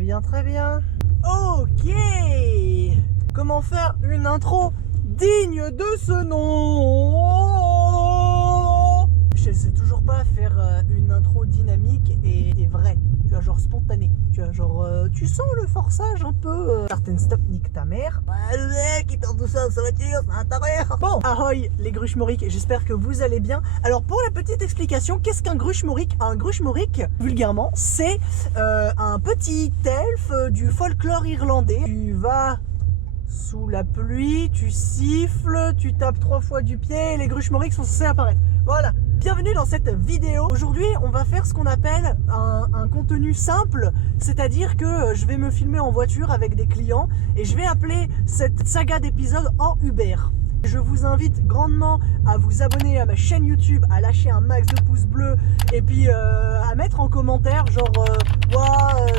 Très bien, très bien. Ok. Comment faire une intro digne de ce nom? Je sais toujours pas faire une intro dynamique et vraie. Tu vois, genre spontanée. Tu vois, genre, tu sens le forçage un peu. Certaines stop, nique ta mère. Le mec, il perd tout ça dans sa voiture, c'est un taré. Bon, ahoy les gruches mauriques, j'espère que vous allez bien. Alors, pour la petite explication, qu'est-ce qu'un gruche maurique? Un gruche maurique, vulgairement, c'est un petit elfe du folklore irlandais. Tu vas sous la pluie, tu siffles, tu tapes 3 fois du pied et les gruches mauriques sont censées apparaître. Voilà. Bienvenue dans cette vidéo. Aujourd'hui, on va faire ce qu'on appelle un contenu simple, c'est-à-dire que je vais me filmer en voiture avec des clients et je vais appeler cette saga d'épisodes en Uber. Je vous invite grandement à vous abonner à ma chaîne YouTube, à lâcher un max de pouces bleus et puis à mettre en commentaire genre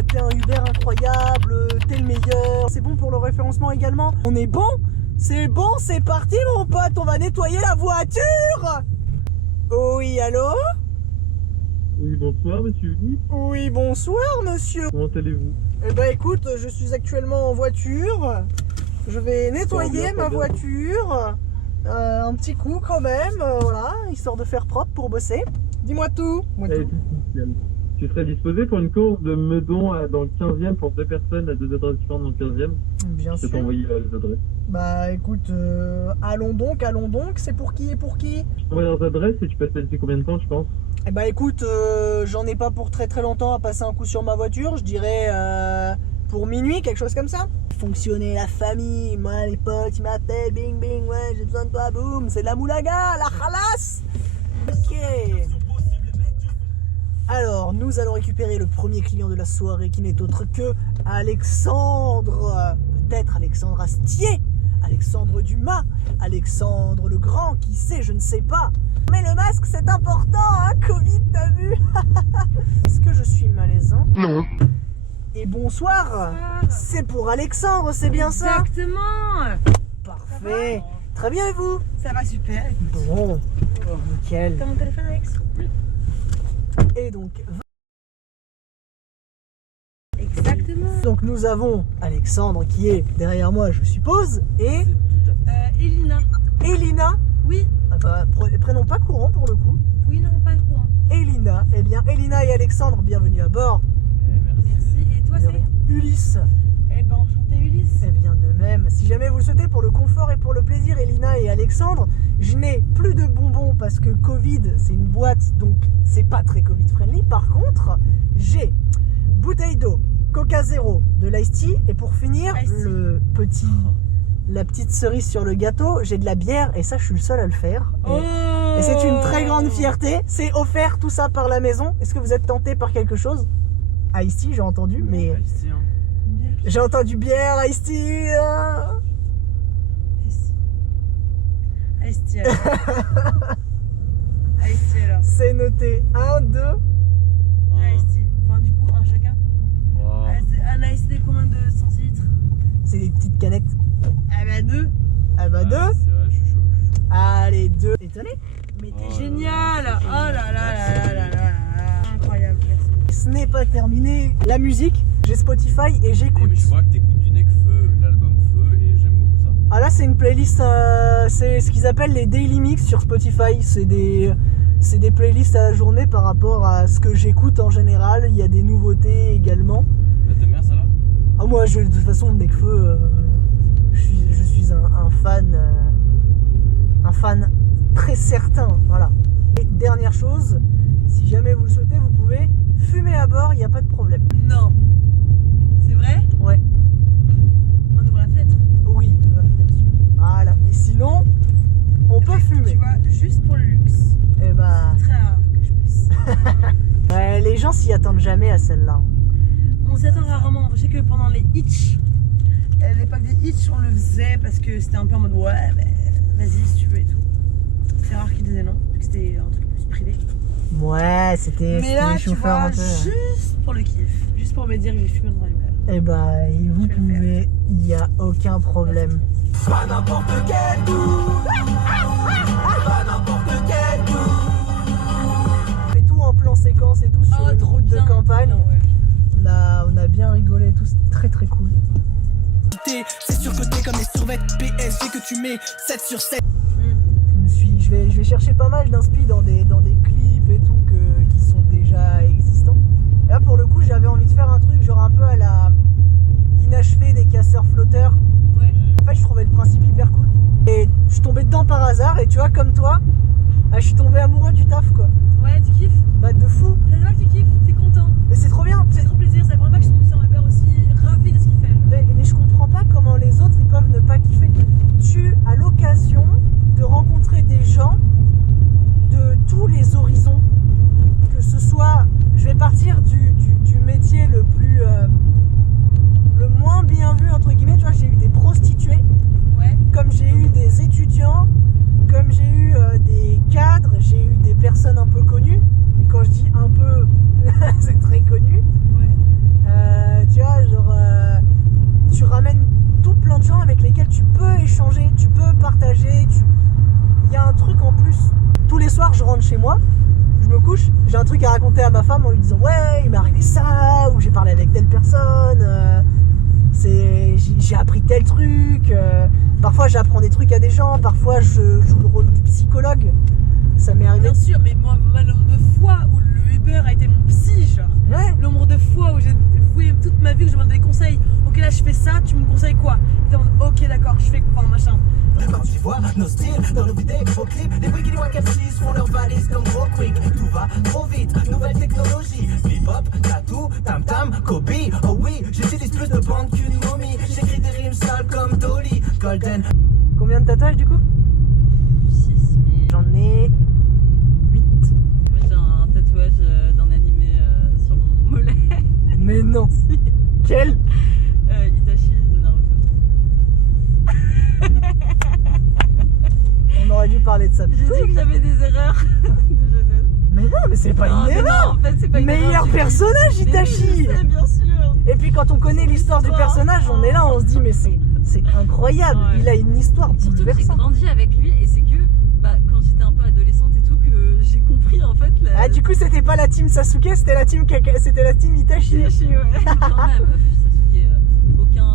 t'es un Uber incroyable, t'es le meilleur. C'est bon pour le référencement également. On est bon? C'est bon, c'est parti mon pote, on va nettoyer la voiture. Oui, allô? Oui, bonsoir, monsieur Ulysse. Oui, bonsoir, monsieur. Comment allez-vous? Eh ben, écoute, je suis actuellement en voiture. Je vais nettoyer ma voiture. Un petit coup, quand même. Voilà, histoire de faire propre pour bosser. Dis-moi tout. Tu serais disposé pour une course de Meudon dans le 15e pour 2 personnes à 2 adresses différentes dans le 15e? Bien sûr. Je peux t'envoyer les adresses. Bah, écoute, allons donc. C'est pour qui et pour qui? Je t'envoie leurs adresses et tu passes là depuis combien de temps, je pense? Eh bah, écoute, j'en ai pas pour très longtemps à passer un coup sur ma voiture. Je dirais pour minuit, quelque chose comme ça. Fonctionner la famille, moi les potes ils m'appellent, bing bing, ouais j'ai besoin de toi, boum, c'est de la moulaga, la khalas. Ok. Alors nous allons récupérer le premier client de la soirée qui n'est autre que Alexandre, peut-être Alexandre Astier, Alexandre Dumas, Alexandre le Grand, qui sait, je ne sais pas. Mais le masque c'est important, hein, Covid t'as vu. Est-ce que je suis malaisant? Non. Et bonsoir, c'est pour Alexandre, c'est bien ça? Exactement. Parfait. Très bien et vous? Ça va super. Bon, nickel. T'as mon téléphone, Alex? Oui. Et donc nous avons Alexandre qui est derrière moi, je suppose, et Elina. Elina. Oui. Ah bah, prénom pas courant pour le coup. Oui, non, pas courant. Elina. Eh bien, Elina et Alexandre, bienvenue à bord. Merci. Et toi, c'est? Ulysse. Eh ben, enchanté, Ulysse. Eh bien, de même. Si jamais vous le souhaitez, pour le confort et pour le plaisir, Elina et Alexandre, je n'ai plus de bonbons parce que Covid, c'est une boîte, donc c'est pas très Covid friendly. Par contre, j'ai bouteille d'eau, Coca Zéro, de l'Ice Tea, et pour finir, la petite cerise sur le gâteau, j'ai de la bière, et ça, je suis le seul à le faire. Et c'est une très grande fierté. C'est offert tout ça par la maison. Est-ce que vous êtes tenté par quelque chose? Ice Tea, j'ai entendu, mais... J'ai entendu bière, Ice Tea. Ice Tea alors. Ice Tea alors. C'est noté. 1, 2. Ice Tea. Enfin, du coup, un chacun. Wow. Un Ice Tea, combien de centilitres? C'est des petites canettes. Ah bah 2. Ah bah 2. C'est vrai, je suis chaud. Allez, 2. Étonné? Mais Oh t'es là génial. là, Oh là là là là là là. Incroyable, merci. Ce n'est pas terminé. La musique, j'ai Spotify et j'écoute. Mais je vois que t'écoutes du Necfeu, l'album Feu, et j'aime beaucoup ça. Ah là, c'est une playlist, c'est ce qu'ils appellent les daily mix sur Spotify. C'est des playlists à la journée par rapport à ce que j'écoute en général. Il y a des nouveautés également. T'aimes bien ça là? Ah moi, de toute façon, Nekfeu, je suis un fan très certain, voilà. Et dernière chose, si jamais vous le souhaitez, vous pouvez fumer à bord, il n'y a pas de problème. Non. C'est vrai? Ouais. On ouvre la fenêtre. Oui, bien sûr. Voilà. Et sinon, on peut fumer. Tu vois, juste pour le luxe. Et bah, Très rare que je puisse. ouais, les gens s'y attendent jamais à celle-là. On s'y attend rarement. Je sais que pendant les hitch, à l'époque des hitch, on le faisait parce que c'était un peu en mode ouais, bah, vas-y si tu veux et tout. C'est rare qu'ils disaient non, parce que c'était un truc plus privé. Ouais, c'était Mais là, les tu chauffeurs vois, un peu. juste pour le kiff, juste pour me dire que j'ai fumé dans les blagues. Et bah, vous Je vais le pouvez, il n'y a aucun problème. Pas n'importe quel goût. Pas n'importe quel goût. On fait tout en plan séquence et tout sur une route de campagne. Non, ouais. On a bien rigolé et tout, c'était très très cool. C'est surcoté comme les survêtements PSG que tu mets 7 sur 7. Je vais chercher pas mal d'inspi dans des clips et tout qui sont déjà existants. Et là pour le coup j'avais envie de faire un truc genre un peu à la inachevé des casseurs flotteurs. Ouais. En fait je trouvais le principe hyper cool. Et je suis tombé dedans par hasard et tu vois comme toi, je suis tombé amoureux du taf quoi. Ouais, tu kiffes? Bah de fou. Ça se voit que tu kiffes, t'es content. Et c'est trop bien. C'est trop plaisir, c'est la première fois que je trouve ça Hubert aussi ravi de ce qu'il fait. Mais je comprends pas comment les autres ils peuvent ne pas kiffer. Tu as l'occasion de rencontrer des gens de tous les horizons, que ce soit, je vais partir du métier le plus le moins bien vu entre guillemets, tu vois, j'ai eu des prostituées, Ouais. comme j'ai eu des étudiants, comme j'ai eu des cadres, j'ai eu des personnes un peu connues, et quand je dis un peu c'est très connu. Ouais. Tu vois, genre tu ramènes tout plein de gens avec lesquels tu peux échanger, tu peux partager, il y a un truc en plus. Tous les soirs je rentre chez moi, je me couche, j'ai un truc à raconter à ma femme en lui disant ouais il m'est arrivé ça, ou j'ai parlé avec telle personne, j'ai appris tel truc, parfois j'apprends des trucs à des gens, parfois je joue le rôle du psychologue, ça m'est arrivé. Bien sûr, mais moi, le nombre de fois où le Uber a été mon psy, genre. Ouais. Le nombre de fois où j'ai voué toute ma vie que je demandais des conseils. Ok, là je fais ça, tu me conseilles quoi? Il demande, ok, d'accord, je fais quoi, machin. Quand tu vois nos styles dans nos vidéoclips, les Wiggly Wack FCs font leurs valises comme gros quick. Tout va trop vite, nouvelle technologie. Hip-hop, tattoo, tam-tam, Kobe. Oh oui, j'utilise plus de bandes qu'une momie. J'écris des rimes sales comme Dolly, Golden. Combien de tatouages du coup? 6, mais J'en ai 8. moi j'ai un tatouage d'un animé sur mon mollet. Mais non. Quel? Itachi de Naruto. On aurait dû parler de ça. J'ai dit que j'avais des erreurs de jeunesse. Mais non, mais c'est pas Non, une mais erreur. non, en fait, c'est pas une erreur, Meilleur j'ai- personnage, Mais oui, Itachi. je sais, bien sûr. Et puis quand on connaît l'histoire du personnage, on est là, on se dit mais c'est incroyable. Ouais. Il a une histoire Surtout que j'ai bouleversante. grandi avec lui et c'est que quand j'étais un peu adolescente et tout que j'ai compris en fait la... Ah du coup c'était pas la team Sasuke, c'était la team Itachi. Itachi, ouais. Quand même, Sasuke, aucun...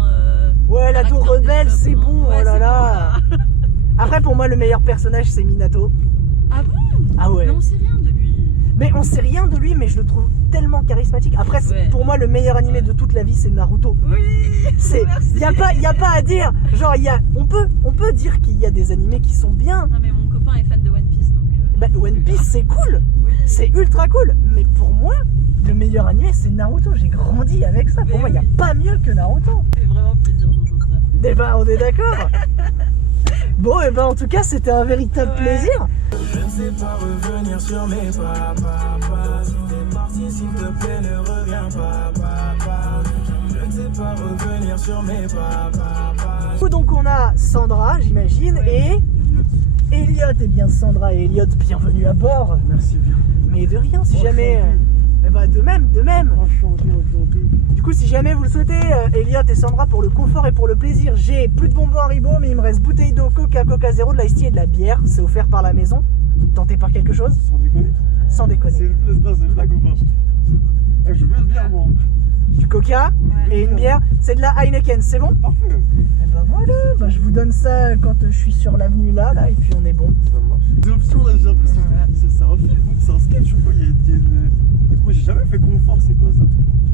Ouais, la tour caractère rebelle, c'est développement. bon, Ouais, oh là c'est là. bon, Après pour moi le meilleur personnage c'est Minato. Ah bon? Ah ouais. Mais on sait rien de lui. Mais on sait rien de lui, mais je le trouve tellement charismatique. Après, Ouais. pour moi, le meilleur animé de toute la vie, c'est Naruto. Oui. C'est, Merci. y a pas à dire. Genre, on peut dire qu'il y a des animés qui sont bien. Non mais mon copain est fan de One Piece donc... Bah, One Piece, c'est cool, Oui. c'est ultra cool. Mais pour moi, le meilleur animé, c'est Naruto. J'ai grandi avec ça. Pour Mais moi, il y a oui. pas mieux que Naruto. C'est vraiment plaisir d'entendre ça. Eh ben, on est d'accord. Bon, et ben, en tout cas, c'était un véritable Ouais. plaisir. Je ne sais pas revenir sur mes pas, papa. Si t'es parti, s'il te plaît, ne reviens pas, papa. Je ne sais pas revenir sur mes pas, papa. Donc, on a Sandra, j'imagine, et Elliot. Eh bien, Sandra et Elliot, bienvenue à bord. Merci bien. Mais de rien, si Enchanté. jamais. Eh ben, de même. Enchanté. Du coup, si jamais vous le souhaitez, Elliot et Sandra, pour le confort et pour le plaisir, j'ai plus de bonbons Haribo, mais il me reste bouteille d'eau, Coca Zéro, de l'ice tea et de la bière. C'est offert par la maison. Tentez par quelque chose? Sans déconner. Sans C'est déconner. une blague ou pas? Je veux bien, moi. Du Coca et une bière. C'est de la Heineken, c'est bon? Parfait. Eh ben voilà, bah, je vous donne ça quand je suis sur l'avenue là, et puis on est bon. Ça marche. Des options là, j'ai l'impression que c'est un film, c'est un sketch ou quoi? Il y a une... Moi j'ai jamais fait confort, c'est quoi ça?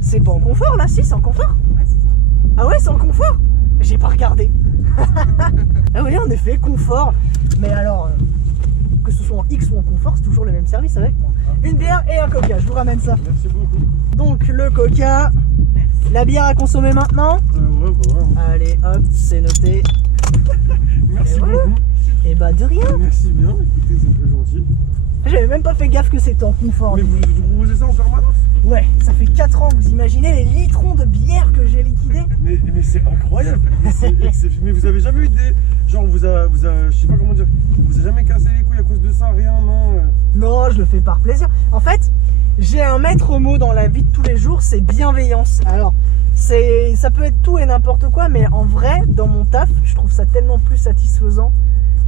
C'est pas en confort là, si, c'est en confort? Ouais, c'est ça. Ah ouais, c'est en confort? J'ai pas regardé. Ah oui, en effet, confort. Mais alors, que ce soit en X ou en confort, c'est toujours le même service avec moi. Une bière et un Coca, je vous ramène ça. Merci beaucoup. Donc le Coca, la bière à consommer maintenant. Ouais. Allez, hop, c'est noté. Merci Et voilà. beaucoup. Et bah de rien. Merci bien, écoutez, c'est très gentil. J'avais même pas fait gaffe que c'était en confort. Mais vous proposez ça en permanence? Ouais, ça fait 4 ans, vous imaginez les litrons de bière que j'ai liquidés? Mais c'est incroyable. Mais vous avez jamais eu des... Genre, vous a, je sais pas comment dire, vous a jamais cassé les couilles à cause de ça, rien, non? Non, je le fais par plaisir. En fait, j'ai un maître mot dans la vie de tous les jours, c'est bienveillance. Alors, ça peut être tout et n'importe quoi, mais en vrai, dans mon taf, je trouve ça tellement plus satisfaisant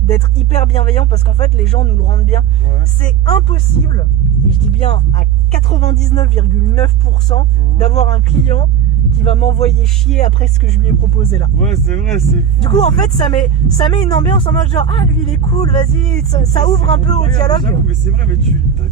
d'être hyper bienveillant parce qu'en fait, les gens nous le rendent bien. Ouais. C'est impossible, et je dis bien à 99,9%, d'avoir un client qui va m'envoyer chier après ce que je lui ai proposé là. Ouais, c'est vrai, c'est. Du coup, en fait, ça met une ambiance en mode genre, ah, lui il est cool, vas-y, ça ouvre un peu au dialogue. J'avoue, mais c'est vrai, mais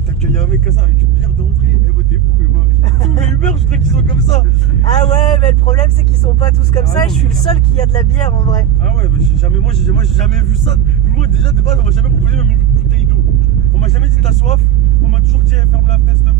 t'accueilles un mec comme ça avec une bière d'entrée. Eh, moi, t'es fou, mais moi, tous mes humeurs, je voudrais qu'ils soient comme ça. Ah ouais, mais le problème c'est qu'ils sont pas tous comme ça Ah et je non, suis le putain. seul qui a de la bière en vrai. Ah ouais, mais moi, j'ai jamais vu ça. Moi, déjà, de base, on m'a jamais proposé même une bouteille d'eau. On m'a jamais dit t'as soif. On m'a toujours dit, ferme la fenêtre, s'il te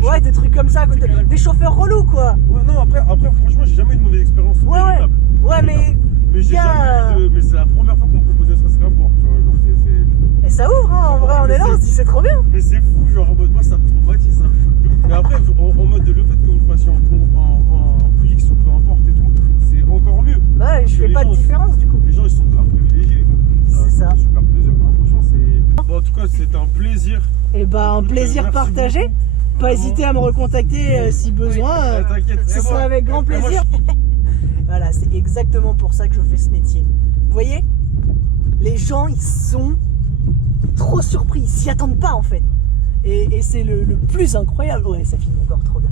plaît. Ouais, des trucs comme ça, des chauffeurs relous quoi. Ouais, non, après, franchement, j'ai jamais eu une mauvaise expérience. Ouais, véritable. Ouais, mais. Mais j'ai y a- jamais eu mais c'est la première fois qu'on me proposait ça, c'est à boire, tu vois. Genre, c'est. Et ça ouvre, hein, en vrai, on est là, on se dit c'est trop bien. Mais c'est fou, genre en mode moi ça me traumatise, ça me choque de ouf. Mais après, en mode le fait que vous le fassiez en QX ou peu importe et tout, c'est encore mieux. Bah ouais, je fais Les pas de gens, différence du coup. Les gens ils sont grave privilégiés et tout. C'est ça. fait super plaisir, quoi. Franchement c'est. Bon, en tout cas, c'était un plaisir. Et bah, un Écoute, plaisir merci partagé. beaucoup. Pas Vraiment. hésiter à me recontacter si besoin. T'inquiète, Ce c'est sera bon. avec grand Et moi, plaisir. Voilà, c'est exactement pour ça que je fais ce métier. Vous voyez, les gens, ils sont trop surpris, ils s'y attendent pas en fait. Et c'est le plus incroyable. Ouais, ça filme encore trop bien.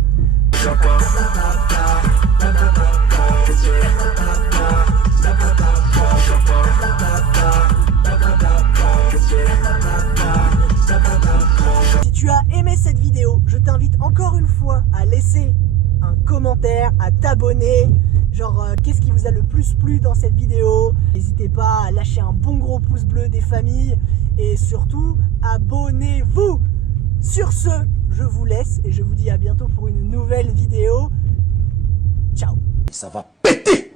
Si tu as aimé cette vidéo, je t'invite encore une fois à laisser un commentaire, à t'abonner. Genre, qu'est-ce qui vous a le plus plu dans cette vidéo? N'hésitez pas à lâcher un bon gros pouce bleu des familles. Et surtout, abonnez-vous. Sur ce, je vous laisse et je vous dis à bientôt pour une nouvelle vidéo. Ciao. Ça va péter!